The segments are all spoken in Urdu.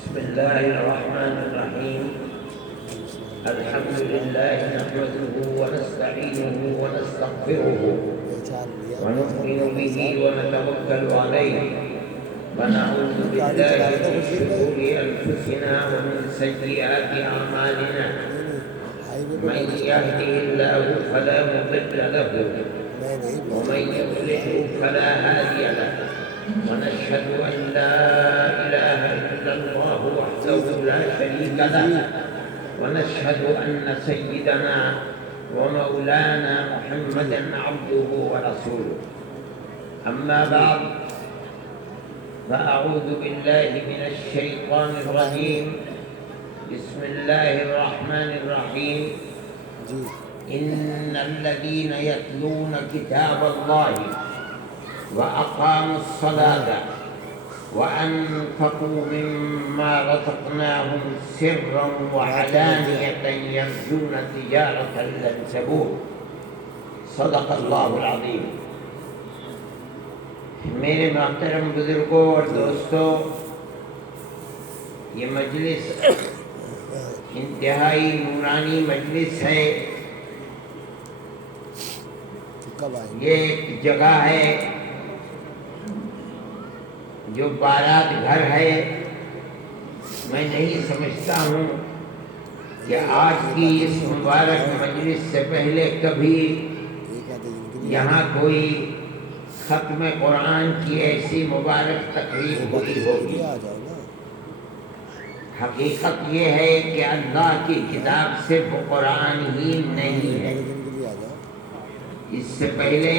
بسم الله الرحمن الرحيم. الحمد لله نحمده ونستعينه ونستغفره ونؤمن به ونتوكل عليه ونعوذ بالله من شرور أنفسنا ومن سيئات أعمالنا. من يهده الله فلا مضل له ومن يضلل فلا هادي له، ونشهد أن لا إله إلا الله وحده لا شريك له، ونشهد أن سيدنا ومولانا محمدا عبده ورسوله. أما بعد، فأعوذ بالله من الشيطان الرجيم. بسم الله الرحمن الرحيم. إن الذين يتلون كتاب الله وأقاموا الصلاة وأنفقوا مما رزقناهم سرا وعلانية يرجون تجارة لن تبور. صدق اللہ العظیم. میرے محترم بزرگوں اور دوستوں، یہ مجلس انتہائی نورانی مجلس ہے. یہ ایک جگہ ہے جو بارات گھر ہے. میں نہیں سمجھتا ہوں کہ آج کی اس مبارک مجلس سے پہلے کبھی یہاں کوئی ختم قرآن کی ایسی مبارک تقریب ہوئی ہوگی. حقیقت یہ ہے کہ اللہ کی کتاب صرف قرآن ہی نہیں ہے. اس سے پہلے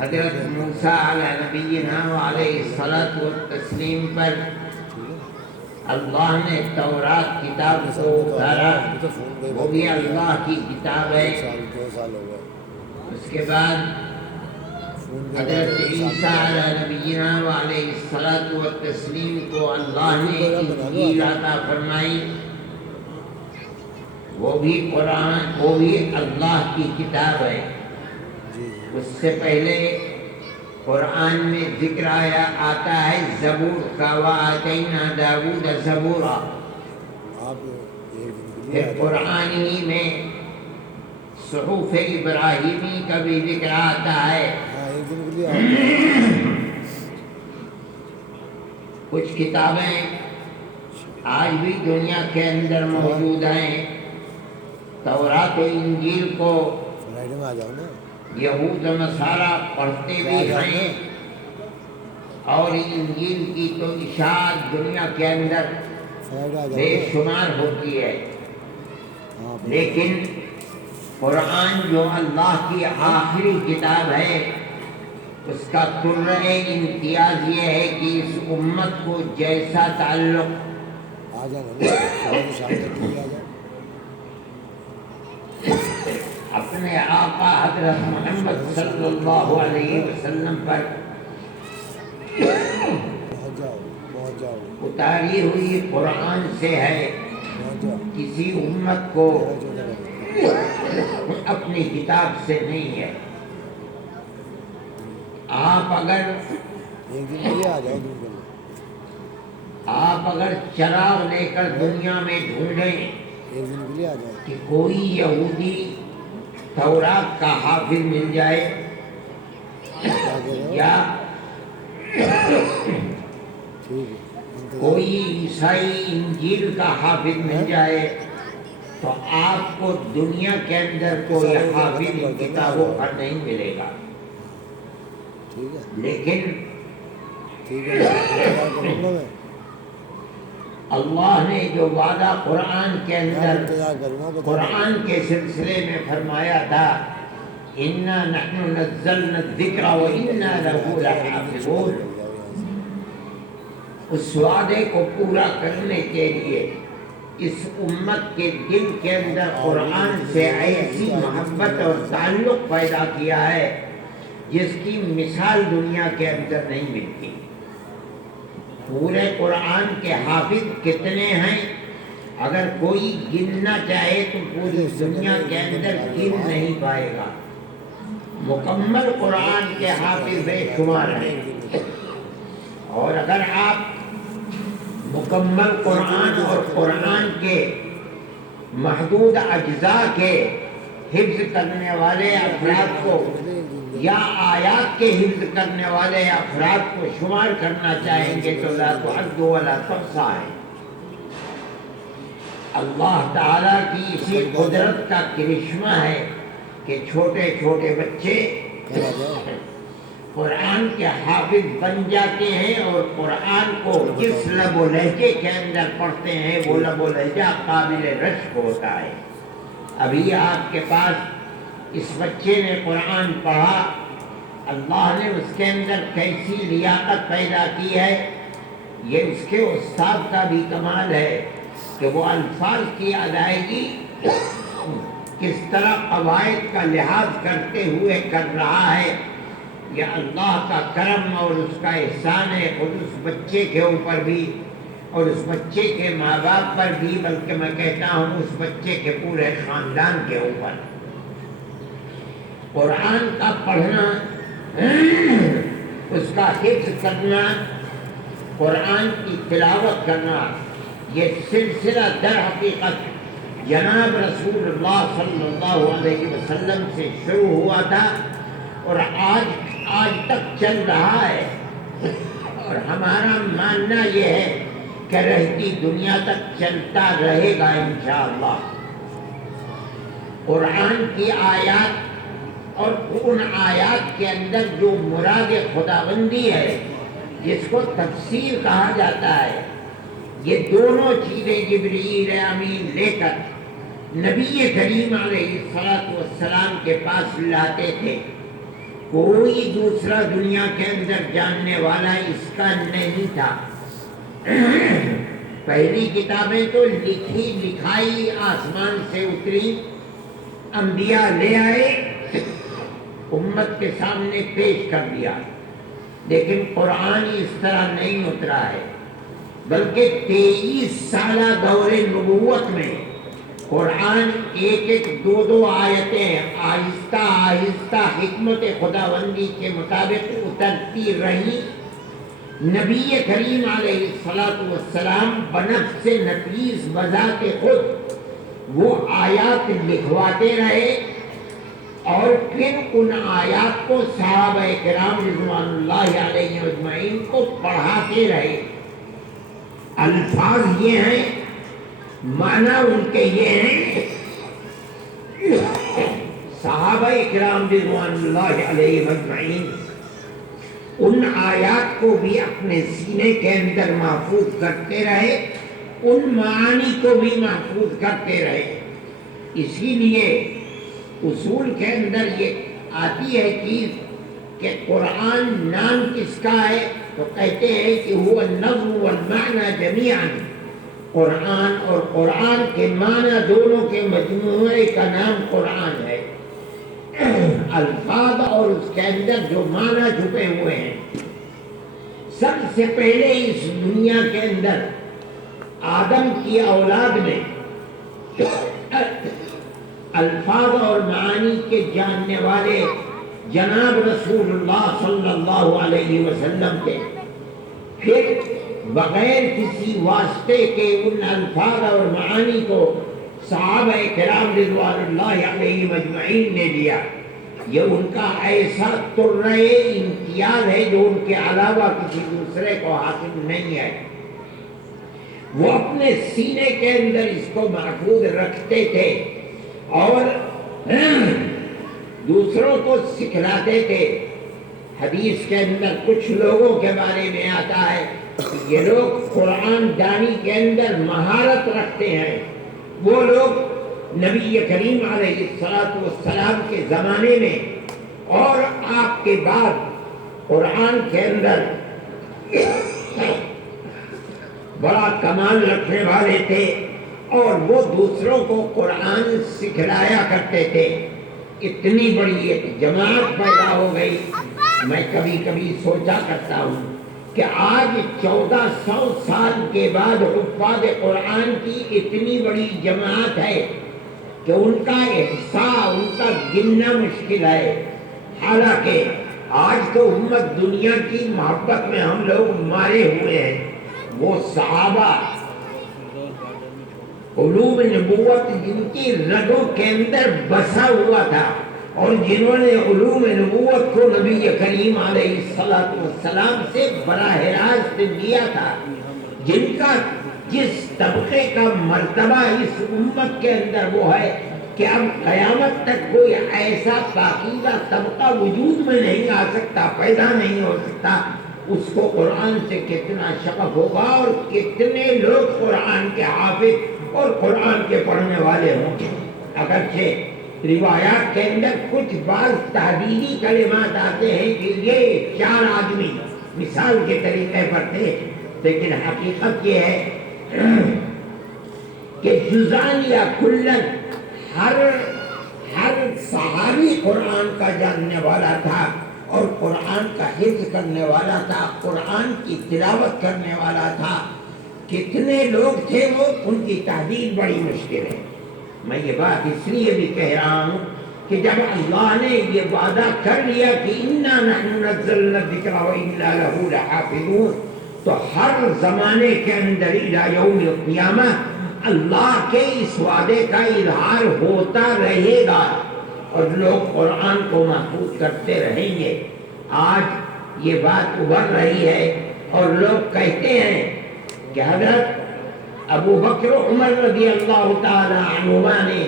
حضرت موسیٰ علیہ نبینا علیہ الصلاۃ والتسلیم پر اللہ نے تورات کتاب کو اتارا. وہ بھی اللہ کی کتاب ہے. اس کے بعد حضرت عیسیٰ علیہ نبینا علیہ الصلاۃ والتسلیم کو اللہ نے انجیل عطا فرمائی. وہ بھی قرآن، وہ بھی اللہ کی کتاب ہے. اس سے پہلے قرآن میں ذکر آتا ہے زبور کا، وَآتَيْنَا دَاوُودَ زَبُورًا. پھر قرآن ہی میں صحف ابراہیمی کا بھی ذکر آتا ہے. کچھ کتابیں آج بھی دنیا کے اندر موجود ہیں. تورات و انجیل کو یہود و نصارہ پڑھتے بھی ہیں، اور انجیل کی تو اشاعت دنیا کے اندر بے شمار ہوتی ہے. لیکن قرآن جو اللہ کی آخری کتاب ہے، اس کا طرح امتیاز یہ ہے کہ اس امت کو جیسا تعلق اپنے آقا حضرت محمد صلی اللہ علیہ وسلم پر اتاری ہوئی قرآن سے ہے، کسی امت کو اپنی کتاب سے نہیں ہے. آپ اگر چراغ لے کر دنیا میں ڈھونڈیں کہ کوئی یہودی تورات کا حافظ مل جائے یا کوئی عیسائی انجیل کا حافظ مل جائے، تو آپ کو دنیا کے اندر کوئی حافظ ان کتابوں پر نہیں ملے گا. لیکن اللہ نے جو وعدہ قرآن کے اندر قرآن کے سلسلے میں فرمایا تھا، اِنَّا نَحْنُ نَزَّلْنَا الذِّكْرَ وَإِنَّا لَهُ لَحَافِظُونَ، اس وعدے کو پورا کرنے کے لیے اس امت کے دل کے اندر قرآن سے ایسی محبت اور تعلق پیدا کیا ہے جس کی مثال دنیا کے اندر نہیں ملتی. پورے قرآن کے حافظ کتنے ہیں؟ اگر کوئی گننا چاہے تو پوری دنیا کے اندر گن نہیں پائے گا. مکمل قرآن کے حافظ بے شمار ہیں. اور اگر آپ مکمل قرآن اور قرآن کے محدود اجزاء کے حفظ کرنے والے افراد کو یا آیات کے حفظ کرنے والے افراد کو شمار کرنا چاہیں گے تو لا تعد ولا تحصى ہے۔ اللہ تعالیٰ کی اسی قدرت کا کرشمہ ہے کہ چھوٹے چھوٹے بچے قرآن کے حافظ بن جاتے ہیں اور قرآن کو جس لب و لہجے کے اندر پڑھتے ہیں وہ لب و لہجہ قابل رشک ہوتا ہے۔ ابھی آپ کے پاس اس بچے نے قرآن پڑھا، اللہ نے اس کے اندر کیسی لیاقت پیدا کی ہے، یہ اس کے استاد کا بھی کمال ہے کہ وہ الفاظ کی ادائیگی کس طرح قواعد کا لحاظ کرتے ہوئے کر رہا ہے۔ یہ اللہ کا کرم اور اس کا احسان ہے، خود اس بچے کے اوپر بھی اور اس بچے کے ماں باپ پر بھی، بلکہ میں کہتا ہوں اس بچے کے پورے خاندان کے اوپر۔ قرآن کا پڑھنا، اس کا حفظ کرنا، قرآن کی تلاوت کرنا، یہ سلسلہ در حقیقت جناب رسول اللہ صلی اللہ علیہ وسلم سے شروع ہوا تھا اور آج تک چل رہا ہے، اور ہمارا ماننا یہ ہے کہ رہتی دنیا تک چلتا رہے گا انشاءاللہ۔ قرآن کی آیات اور ان آیات کے اندر جو مراد خداوندی ہے، جس کو تفسیر کہا جاتا ہے، یہ دونوں چیزیں جبرائیل امین لے کر نبی کریم علیہ السلام کے پاس لاتے تھے۔ کوئی دوسرا دنیا کے اندر جاننے والا اس کا نہیں تھا۔ پہلی کتابیں تو لکھی لکھائی آسمان سے اتری، انبیاء لے آئے، امت کے سامنے پیش کر دیا، لیکن قرآن اس طرح نہیں اترا ہے، بلکہ 23 سالہ دور نبوت میں قرآن ایک دو آیتیں آہستہ آہستہ حکمت خداوندی کے مطابق اترتی رہی۔ نبی کریم علیہ السلام بنفس نفیس بذات خود وہ آیات لکھواتے رہے اور پھر ان آیات کو صحابہ کرام رضوان اللہ علیہ اجمعین کو پڑھاتے رہے۔ الفاظ یہ ہیں، معنی ان کے یہ ہیں، صحابہ کرام رضوان اللہ علیہ اجمعین ان آیات کو بھی اپنے سینے کے اندر محفوظ کرتے رہے، ان معانی کو بھی محفوظ کرتے رہے۔ اسی لیے اصول کے اندر یہ آتی ہے چیز کہ قرآن نام کس کا ہے، تو کہتے ہیں کہ وہ النظم والمعنی جمیعاً، قرآن اور قرآن کے معنی دونوں کے مجموعے کا نام قرآن ہے۔ الفاظ اور اس کے اندر جو معنی چھپے ہوئے ہیں، سب سے پہلے اس دنیا کے اندر آدم کی اولاد میں الفاظ اور معانی کے جاننے والے جناب رسول اللہ صلی اللہ علیہ وسلم کے، پھر بغیر کسی واسطے کے ان الفاظ اور معانی کو صحابہ کرام رضوان اللہ علیہ مجمعین نے لیا۔ یہ ان کا ایسا ترے امتیاز ہے جو ان کے علاوہ کسی دوسرے کو حاصل نہیں ہے۔ وہ اپنے سینے کے اندر اس کو محفوظ رکھتے تھے اور دوسروں کو سکھلاتے تھے۔ حدیث کے اندر کچھ لوگوں کے بارے میں آتا ہے کہ یہ لوگ قرآن دانی کے اندر مہارت رکھتے ہیں۔ وہ لوگ نبی کریم علیہ السلام کے زمانے میں اور آپ کے بعد قرآن کے اندر بڑا کمال رکھنے والے تھے اور وہ دوسروں کو قرآن سکھلایا کرتے تھے۔ اتنی بڑی ایک جماعت پیدا ہو گئی۔ میں کبھی کبھی سوچا کرتا ہوں کہ آج 1400 سال کے بعد حفاظ قرآن کی اتنی بڑی جماعت ہے کہ ان کا احصاء، ان کا گننا مشکل ہے۔ حالانکہ آج تو امت دنیا کی محبت میں ہم لوگ مارے ہوئے ہیں، وہ صحابہ علوم نبوت جن کی رگوں کے اندر بسا ہوا تھا اور جنہوں نے علوم نبوت کو نبی کریم علیہ السلام سے براہ راست لیا تھا، جن کا جس طبقے کا مرتبہ اس امت کے اندر وہ ہے کہ اب قیامت تک کوئی ایسا پاکیزہ طبقہ وجود میں نہیں آ سکتا، پیدا نہیں ہو سکتا، اس کو قرآن سے کتنا شغف ہوگا اور کتنے لوگ قرآن کے حافظ اور قرآن کے پڑھنے والے ہوں گے۔ اگرچہ روایات کے اندر کچھ بعض تحریری کلمات آتے ہیں کہ یہ 4 آدمی مثال کے طریقے پر تھے، لیکن حقیقت یہ ہے کہ جزان یا کلن ہر صحابی قرآن کا جاننے والا تھا اور قرآن کا حفظ کرنے والا تھا، قرآن کی تلاوت کرنے والا تھا۔ کتنے لوگ تھے وہ، ان کی تحدید بڑی مشکل ہے۔ میں یہ بات اس لیے بھی کہہ رہا ہوں کہ جب اللہ نے یہ وعدہ کر لیا کہ اِنَّا نَحْنُ نَزَّلْنَا الذِّكْرَ وَإِنَّا لَهُ لَحَافِظُونَ، تو ہر زمانے کے اندر اِلَى يَوْمِ الْقِيَامَةِ اللہ کے اس وعدے کا اظہار ہوتا رہے گا اور لوگ قرآن کو محفوظ کرتے رہیں گے۔ آج یہ بات ابھر رہی ہے اور لوگ کہتے ہیں کہ حضرت ابو بکر عمر رضی اللہ تعالی عنہما نے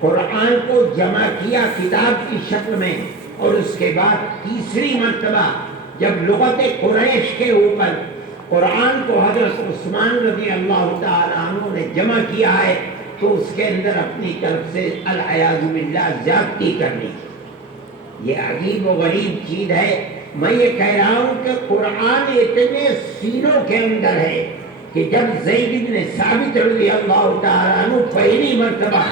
قرآن کو جمع کیا کتاب کی شکل میں، اور اس کے بعد تیسری مرتبہ جب لغت قریش کے اوپر قرآن کو حضرت عثمان رضی اللہ تعالی عنہ نے جمع کیا ہے تو اس کے اندر اپنی طرف سے العیاذ باللہ زیادتی کرنی۔ یہ عجیب و غریب چیز ہے۔ میں یہ کہہ رہا ہوں کہ قرآن اتنے سینوں کے اندر ہے کہ جب زید بن ثابت رضی اللہ تعالیٰ عنہ پہلی مرتبہ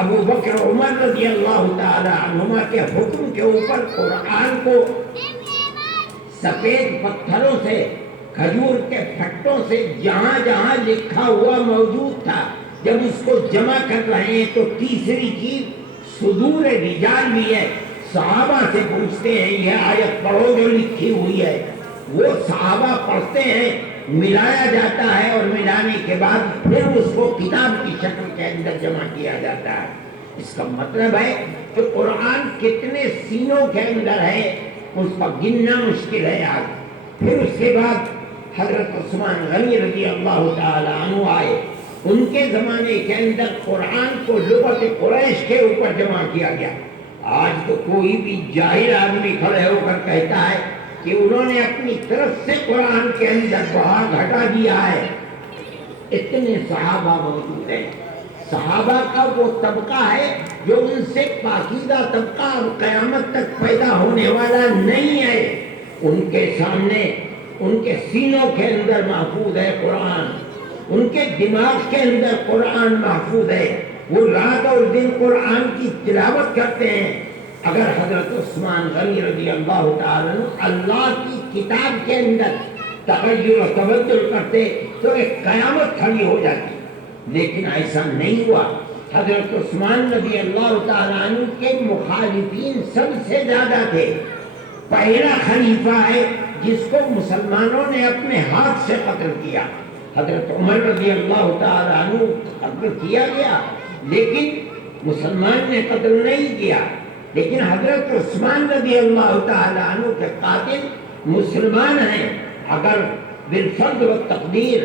ابو بکر عمر رضی اللہ تعالیٰ عنہما کے حکم کے اوپر قرآن کو سفید پتھروں سے، کھجور کے پھٹوں سے جہاں جہاں لکھا ہوا موجود تھا، جب اس کو جمع کر رہے ہیں تو تیسری چیز صدور رجال بھی ہے۔ صحابہ سے پوچھتے ہیں یہ آیت پڑھو جو لکھی ہوئی ہے، وہ صحابہ پڑھتے ہیں، ملایا جاتا ہے اور ملانے کے بعد پھر اس کو کتاب کی شکل کے اندر جمع کیا جاتا ہے۔ اس کا مطلب ہے کہ قرآن کتنے سینوں کے اندر ہے اس کا گننا مشکل ہے آج۔ پھر اس کے بعد حضرت عثمان غنی رضی اللہ تعالی عنہ آئے، ان کے زمانے کے اندر قرآن کو لغت قریش کے اوپر جمع کیا گیا۔ آج تو کوئی بھی جاہل آدمی کھڑے ہو کر کہتا ہے کہ انہوں نے اپنی طرف سے قرآن کے اندر بہار گھٹا دیا ہے۔ اتنے صحابہ موجود ہیں۔ صحابہ کا وہ طبقہ ہے جو ان سے پاکیزہ طبقہ اور قیامت تک پیدا ہونے والا نہیں ہے۔ ان کے سامنے، ان کے سینوں کے اندر محفوظ ہے قرآن، ان کے دماغ کے اندر قرآن محفوظ ہے، وہ رات اور دن قرآن کی تلاوت کرتے ہیں۔ اگر حضرت عثمان غنی رضی اللہ تعالیٰ عنہ اللہ کی کتاب کے اندر تغیر و تبدل کرتے تو ایک قیامت کھڑی ہو جاتی، لیکن ایسا نہیں ہوا۔ حضرت عثمان رضی اللہ تعالیٰ عنہ کے مخالفین سب سے زیادہ تھے۔ پہلا خلیفہ ہے جس کو مسلمانوں نے اپنے ہاتھ سے قتل کیا، حضرت عمر رضی اللہ تعالیٰ عنہ قتل کیا گیا، لیکن مسلمان نے قتل نہیں کیا، لیکن حضرت عثمان رضی اللہ تعالیٰ عنہ کے قاتل مسلمان ہیں۔ اگر بالفرض و تقدیر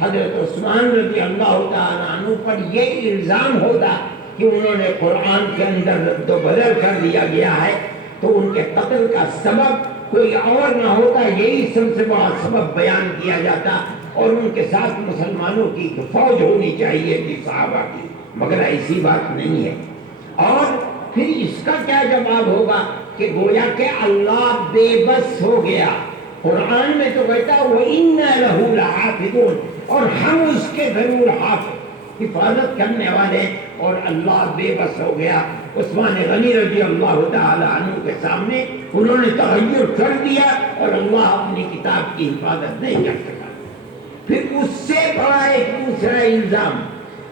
حضرت عثمان رضی اللہ تعالیٰ عنہ پر یہ الزام ہوتا کہ انہوں نے قرآن کے اندر رد و بدل کر دیا گیا ہے تو ان کے قتل کا سبب کوئی اور نہ ہوتا، یہی سب سے بڑا سبب بیان کیا جاتا اور ان کے ساتھ مسلمانوں کی فوج ہونی چاہیے تھی صحابہ کی، مگر ایسی بات نہیں ہے۔ اور پھر اس کا کیا جواب ہوگا کہ گویا کہ اللہ بے بس ہو گیا۔ قرآن میں تو کہتا ہے وَإِنَّا لَهُ لَحَافِظُونَ، اور ہم اس کے ضرور حفاظت کرنے والے، اور اللہ بے بس ہو گیا۔ عثمان غنی رضی اللہ تعالی عنہ کے سامنے انہوں نے تغیر کر دیا اور اللہ اپنی کتاب کی حفاظت نہیں کر سکا۔ پھر اس سے بڑا ایک دوسرا الزام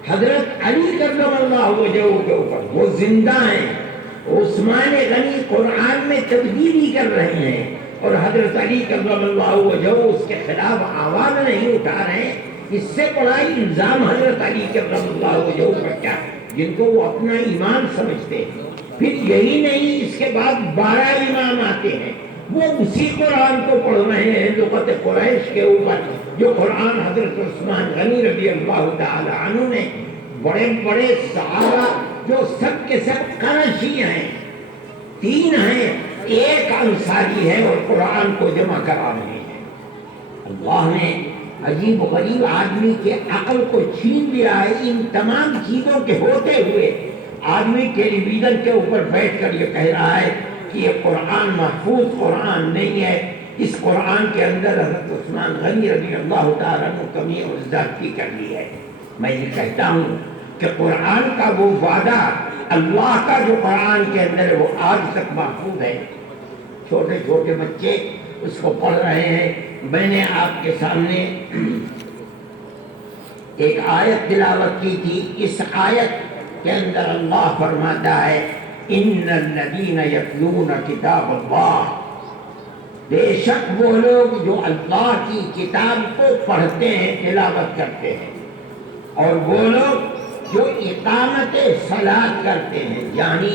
حضرت علی کرم اللہ وجہہ کے اوپر، وہ زندہ ہیں۔ عثمان غنی قرآن میں تبدیلی کر رہے ہیں، اور حضرت علی کرم اللہ وجہہ اس کے خلاف آواز نہیں اٹھا رہے، اس سے بڑا الزام حضرت علی کرم اللہ وجہہ پر کیا ہے، جن کو وہ اپنا ایمان سمجھتے ہیں۔ پھر یہی نہیں، اس کے بعد 12 امام آتے ہیں، وہ اسی قرآن کو پڑھ رہے ہیں لغت قریش کے اوپر، جو قرآن حضرت عثمان غنی رضی اللہ تعالی عنہ نے، بڑے بڑے صحابہ جو سب کے سب قرشی ہیں، 3 ہیں، ایک انصاری ہے، اور قرآن کو جمع کرا رہے ہیں۔ اللہ نے عجیب و غریب آدمی کے عقل کو چھین لیا ہے۔ ان تمام چیزوں کے ہوتے ہوئے آدمی ٹیلی ویژن کے اوپر بیٹھ کر یہ کہہ رہا ہے کہ یہ قرآن محفوظ قرآن نہیں ہے، اس قرآن کے اندر حضرت عثمان غنی رضی اللہ تعالیٰ عنہ کمی اور زیادتی کر لی ہے۔ میں یہ کہتا ہوں کہ قرآن کا وہ وعدہ، اللہ کا جو قرآن کے اندر ہے، وہ آج تک محفوظ ہے۔ چھوٹے چھوٹے بچے اس کو پڑھ رہے ہیں۔ میں نے آپ کے سامنے ایک آیت تلاوت کی تھی، اس آیت کے اندر اللہ فرماتا ہے ان الذین یتلون کتاب اللہ، بے شک وہ لوگ جو اللہ کی کتاب کو پڑھتے ہیں، تلاوت کرتے ہیں، اور وہ لوگ جو اقامت صلاۃ کرتے ہیں، یعنی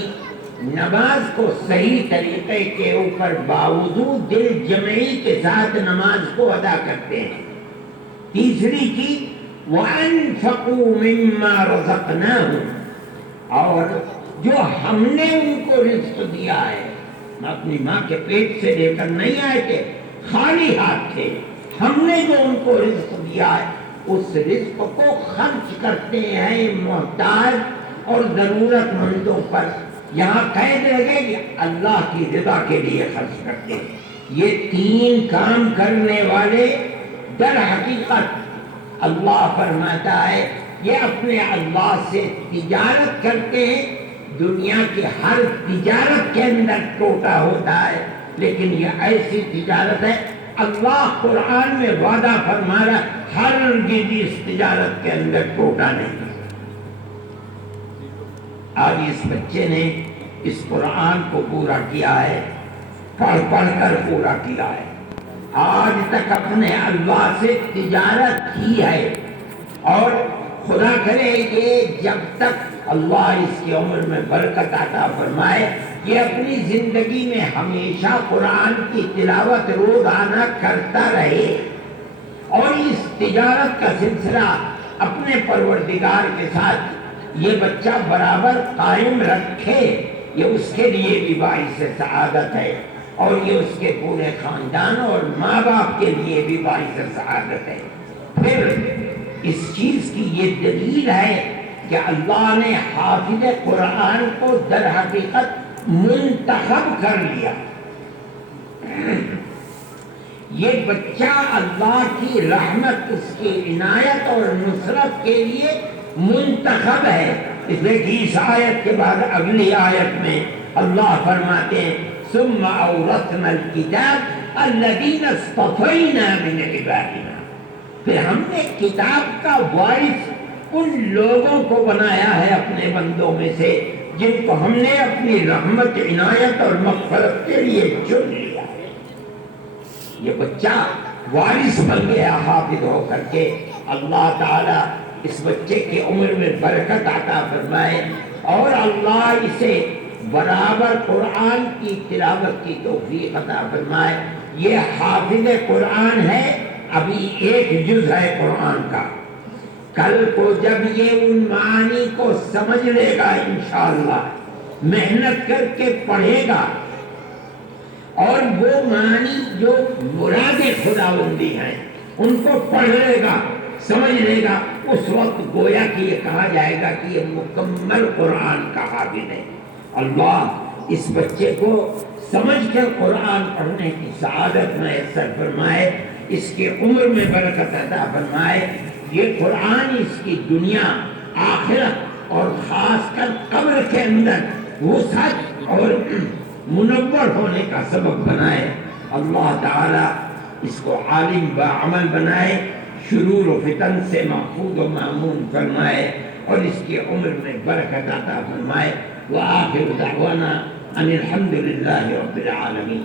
نماز کو صحیح طریقے کے اوپر باوجود دل جمعی کے ساتھ نماز کو ادا کرتے ہیں۔ تیسری چیز وَأَنفَقُوا مِمَّا رَزَقْنَاهُمْ، اور جو ہم نے ان کو رزق دیا ہے، اپنی ماں کے پیٹ سے لے کر نہیں آئے تھے، خالی ہاتھ تھے، ہم نے جو ان کو رزق دیا ہے اس رزق کو خرچ کرتے ہیں محتاج اور ضرورت مندوں پر۔ یہاں قید لگے کہ اللہ کی رضا کے لیے خرچ کرتے ہیں۔ یہ 3 کام کرنے والے در حقیقت اللہ فرماتا ہے یہ اپنے اللہ سے تجارت کرتے ہیں۔ دنیا کی ہر تجارت کے اندر ٹوٹا ہوتا ہے، لیکن یہ ایسی تجارت ہے، اللہ قرآن میں وعدہ فرما رہا ہے ہرگز اس تجارت کے اندر ٹوٹا نہیں۔ آج اس بچے نے اس قرآن کو پورا کیا ہے، پڑھ پڑھ کر پورا کیا ہے، آج تک اپنے اللہ سے تجارت کی ہے، اور خدا کرے یہ جب تک اللہ اس کی عمر میں برکت عطا فرمائے، یہ اپنی زندگی میں ہمیشہ قرآن کی تلاوت روزانہ کرتا رہے، اور اس تجارت کا سلسلہ اپنے پروردگار کے ساتھ یہ بچہ برابر قائم رکھے، یہ اس کے لیے بھی باعث سعادت ہے، اور یہ اس کے پورے خاندان اور ماں باپ کے لیے بھی باعث سعادت ہے۔ پھر اس چیز کی یہ دلیل ہے کہ اللہ نے حافظ قرآن کو در حقیقت منتخب کر لیا۔ یہ بچہ اللہ کی رحمت، اس کی عنایت اور نصرت کے لیے منتخب ہے۔ اس لیے کہ اس آیت کے بعد اگلی آیت میں اللہ فرماتے ہیں ثم اورثنا الکتاب الذین اصطفینا من عبادنا، پھر ہم نے کتاب کا وارث ان لوگوں کو بنایا ہے اپنے بندوں میں سے جن کو ہم نے اپنی رحمت، عنایت اور مغفرت کے لیے چن لیا ہے۔ یہ بچہ وارث بن گیا حافظ ہو کر کے۔ اللہ تعالیٰ اس بچے کی عمر میں برکت عطا فرمائے، اور اللہ اسے برابر قرآن کی تلاوت کی توفیق عطا فرمائے۔ یہ حافظ قرآن ہے، ابھی 1 جز ہے قرآن کا، کل کو جب یہ ان معانی کو سمجھ لے گا انشاءاللہ، محنت کر کے پڑھے گا، اور وہ معانی جو مراد خداوندی ہیں ان کو پڑھ لے گا، سمجھ لے گا، اس وقت گویا کہ یہ کہا جائے گا کہ یہ مکمل قرآن کا حافظ ہے۔ اللہ اس بچے کو سمجھ کر قرآن پڑھنے کی سعادت میسر فرمائے، اس کی عمر میں برکت عطا فرمائے۔ یہ قرآن اس کی دنیا، آخرت اور خاص کر قبر کے اندر وسعت اور منور ہونے کا سبب بنائے۔ اللہ تعالیٰ اس کو عالم بعمل بنائے، شرور و فتن سے محفوظ و مامون فرمائے، اور اس کی عمر میں برکت عطا فرمائے۔ وآخر دعوانا ان الحمد للہ رب العالمین۔